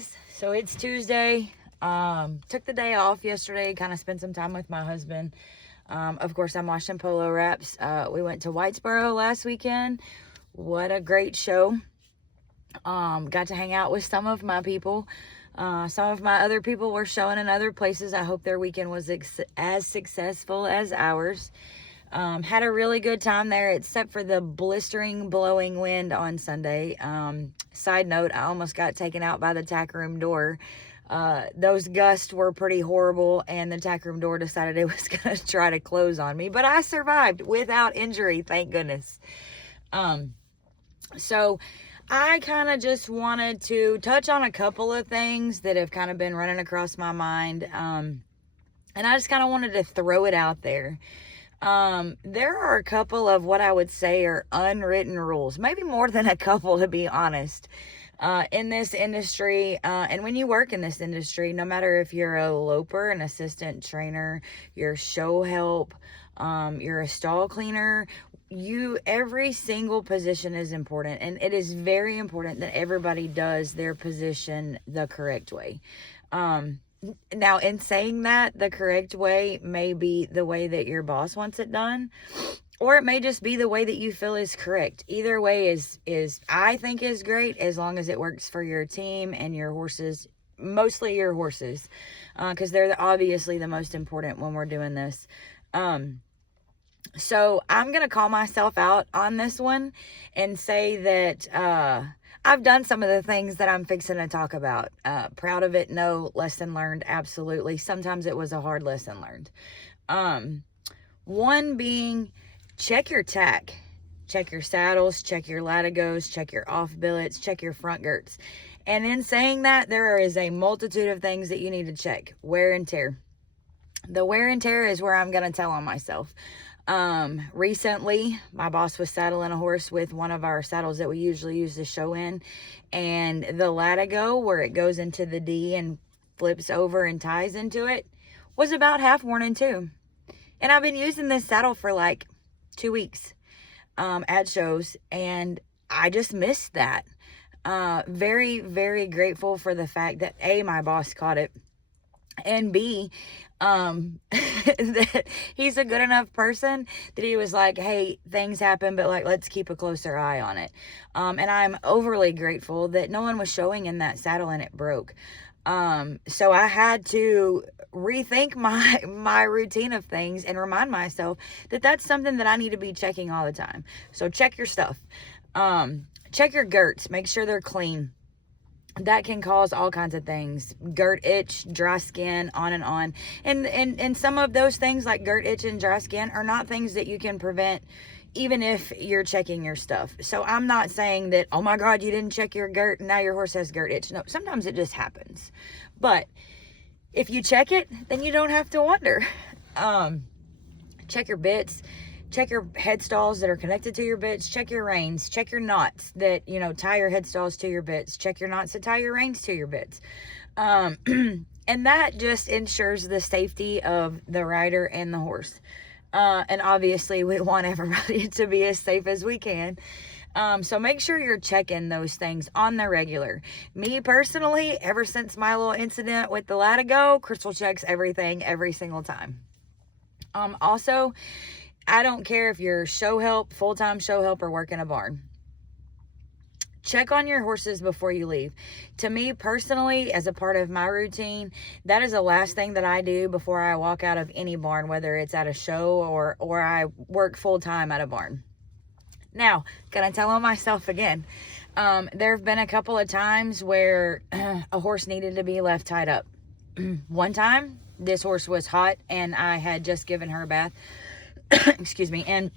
guys, so it's Tuesday. Took the day off yesterday, kind of spent some time with my husband. Of course, I'm watching polo wraps. We went to Whitesboro last weekend. What a great show. Got to hang out with some of my people. Some of my other people were showing in other places. I hope their weekend was as successful as ours. Had a really good time there, except for the blistering, blowing wind on Sunday. Side note, I almost got taken out by the tack room door. Those gusts were pretty horrible, and the tack room door decided it was going to try to close on me, but I survived without injury, thank goodness. So I kind of just wanted to touch on a couple of things that have kind of been running across my mind, and I just kind of wanted to throw it out there. There are a couple of what I would say are unwritten rules, maybe more than a couple, to be honest, in this industry. And when you work in this industry, no matter if you're a loper, an assistant trainer, you're show help, you're a stall cleaner, every single position is important, and it is very important that everybody does their position the correct way. Now, in saying that, the correct way may be the way that your boss wants it done, or it may just be the way that you feel is correct. Either way is I think is great, as long as it works for your team and your horses, mostly your horses, because they're obviously the most important when we're doing this. So I'm going to call myself out on this one and say that, I've done some of the things that I'm fixing to talk about. Proud of it? No. Lesson learned? Absolutely. Sometimes it was a hard lesson learned. One being, check your tack. Check your saddles, check your latigos, check your off billets, check your front girts. And in saying that, there is a multitude of things that you need to check. Wear and tear. The wear and tear is where I'm going to tell on myself. Recently, my boss was saddling a horse with one of our saddles that we usually use to show in, and the latigo, where it goes into the D and flips over and ties into it, was about half worn in two. And I've been using this saddle for like 2 weeks, at shows, and I just missed that. Very, very grateful for the fact that A, my boss caught it, and B, that he's a good enough person that he was like, hey, things happen, but like, let's keep a closer eye on it. And I'm overly grateful that no one was showing in that saddle and it broke. So I had to rethink my routine of things and remind myself that that's something that I need to be checking all the time. So check your stuff. Check your girts, make sure they're clean. That can cause all kinds of things. Girt itch, dry skin, on and on. And some of those things, like girt itch and dry skin, are not things that you can prevent even if you're checking your stuff. So I'm not saying that, oh my God, you didn't check your girt and now your horse has girt itch. No, sometimes it just happens. But if you check it, then you don't have to wonder. Check your bits. Check your headstalls that are connected to your bits. Check your reins. Check your knots that, tie your headstalls to your bits. Check your knots that tie your reins to your bits. And that just ensures the safety of the rider and the horse. And obviously we want everybody to be as safe as we can. So make sure you're checking those things on the regular. Me personally, ever since my little incident with the latigo, Crystal checks everything every single time. Also, I don't care if you're show help, full-time show help, or work in a barn. Check on your horses before you leave. To me personally, as a part of my routine, that is the last thing that I do before I walk out of any barn, whether it's at a show or I work full-time at a barn. Now, gonna tell on myself again. There have been a couple of times where a horse needed to be left tied up. One time, this horse was hot and I had just given her a bath. Excuse me, and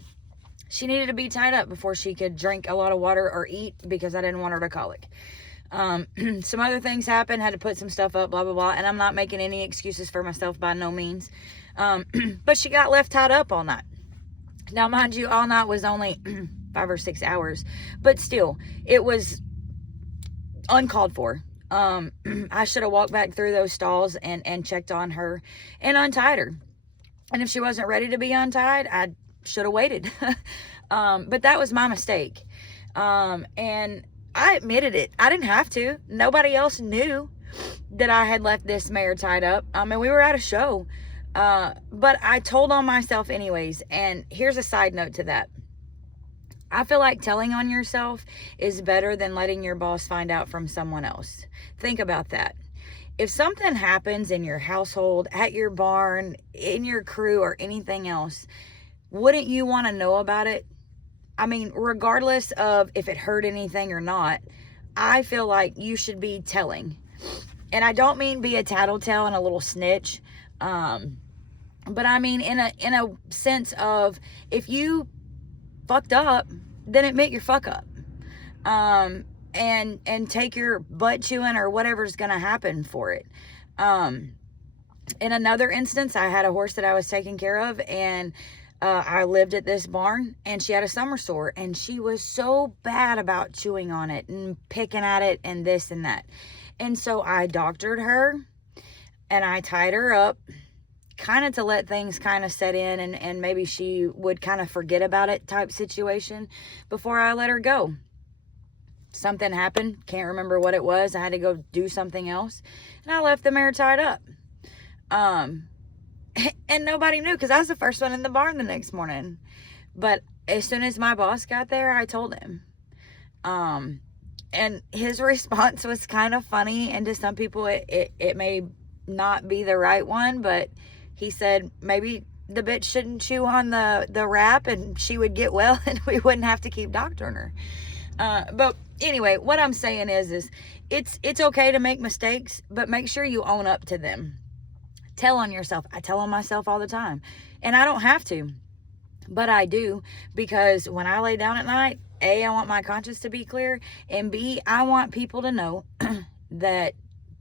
she needed to be tied up before she could drink a lot of water or eat, because I didn't want her to colic. Some other things happened, had to put some stuff up, blah, blah, blah, and I'm not making any excuses for myself by no means. But she got left tied up all night. Now, mind you, all night was only 5 or 6 hours, but still, it was uncalled for. I should have walked back through those stalls and checked on her and untied her. And if she wasn't ready to be untied, I should have waited. But that was my mistake. And I admitted it. I didn't have to. Nobody else knew that I had left this mare tied up. And we were at a show. But I told on myself anyways. And here's a side note to that. I feel like telling on yourself is better than letting your boss find out from someone else. Think about that. If something happens in your household, at your barn, in your crew, or anything else, wouldn't you want to know about it? I mean, regardless of if it hurt anything or not, I feel like you should be telling. And I don't mean be a tattletale and a little snitch. But I mean in a sense of, if you fucked up, then admit your fuck up. And take your butt chewing or whatever's gonna happen for it. In another instance, I had a horse that I was taking care of, and I lived at this barn, and she had a summer sore, and she was so bad about chewing on it and picking at it and this and that. And so I doctored her, and I tied her up, kind of to let things kind of set in, and maybe she would kind of forget about it type situation before I let her go. Something happened, can't remember what it was. I had to go do something else, and I left the mare tied up. And nobody knew, because I was the first one in the barn the next morning. But as soon as my boss got there, I told him. And his response was kind of funny, and to some people it may not be the right one, but he said maybe the bitch shouldn't chew on the wrap, and she would get well, and we wouldn't have to keep doctoring her. But anyway, what I'm saying is it's okay to make mistakes, but make sure you own up to them. Tell on yourself. I tell on myself all the time, and I don't have to, but I do, because when I lay down at night, A, I want my conscience to be clear, and B, I want people to know that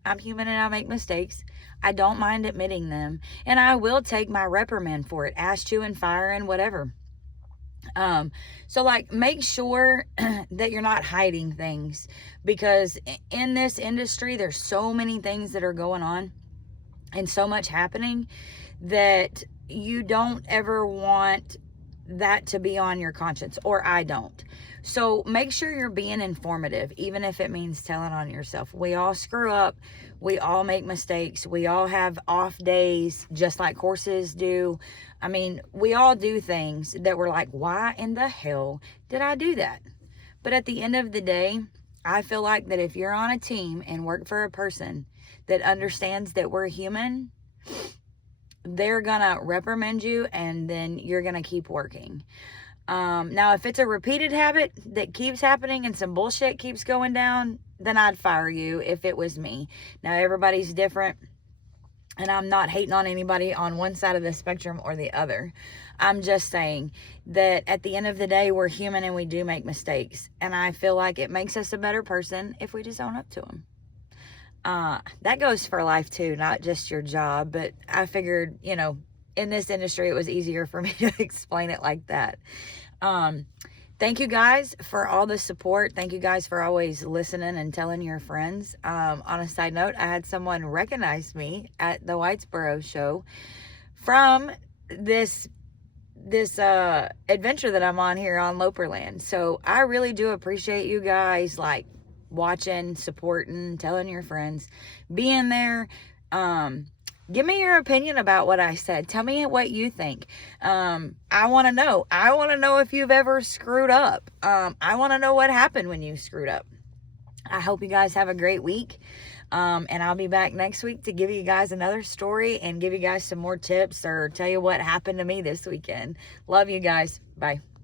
I'm human and I make mistakes. I don't mind admitting them, and I will take my reprimand for it, ash, chew, and fire, and whatever. So like, make sure that you're not hiding things, because in this industry, there's so many things that are going on and so much happening that you don't ever want that to be on your conscience, or I don't. So make sure you're being informative, even if it means telling on yourself. We all screw up. We all make mistakes. We all have off days, just like horses do. I mean, we all do things that we're like, why in the hell did I do that? But at the end of the day, I feel like that if you're on a team and work for a person that understands that we're human, they're gonna reprimand you, and then you're gonna keep working. Now, if it's a repeated habit that keeps happening and some bullshit keeps going down, then I'd fire you if it was me. Now, everybody's different, and I'm not hating on anybody on one side of the spectrum or the other. I'm just saying that at the end of the day, we're human and we do make mistakes. And I feel like it makes us a better person if we just own up to them. That goes for life too, not just your job. But I figured, in this industry, it was easier for me to explain it like that. Thank you guys for all the support. Thank you guys for always listening and telling your friends. On a side note, I had someone recognize me at the Whitesboro show from this adventure that I'm on here on Loperland. So I really do appreciate you guys, like, watching, supporting, telling your friends, being there. Give me your opinion about what I said. Tell me what you think. I want to know. I want to know if you've ever screwed up. I want to know what happened when you screwed up. I hope you guys have a great week. And I'll be back next week to give you guys another story and give you guys some more tips, or tell you what happened to me this weekend. Love you guys. Bye.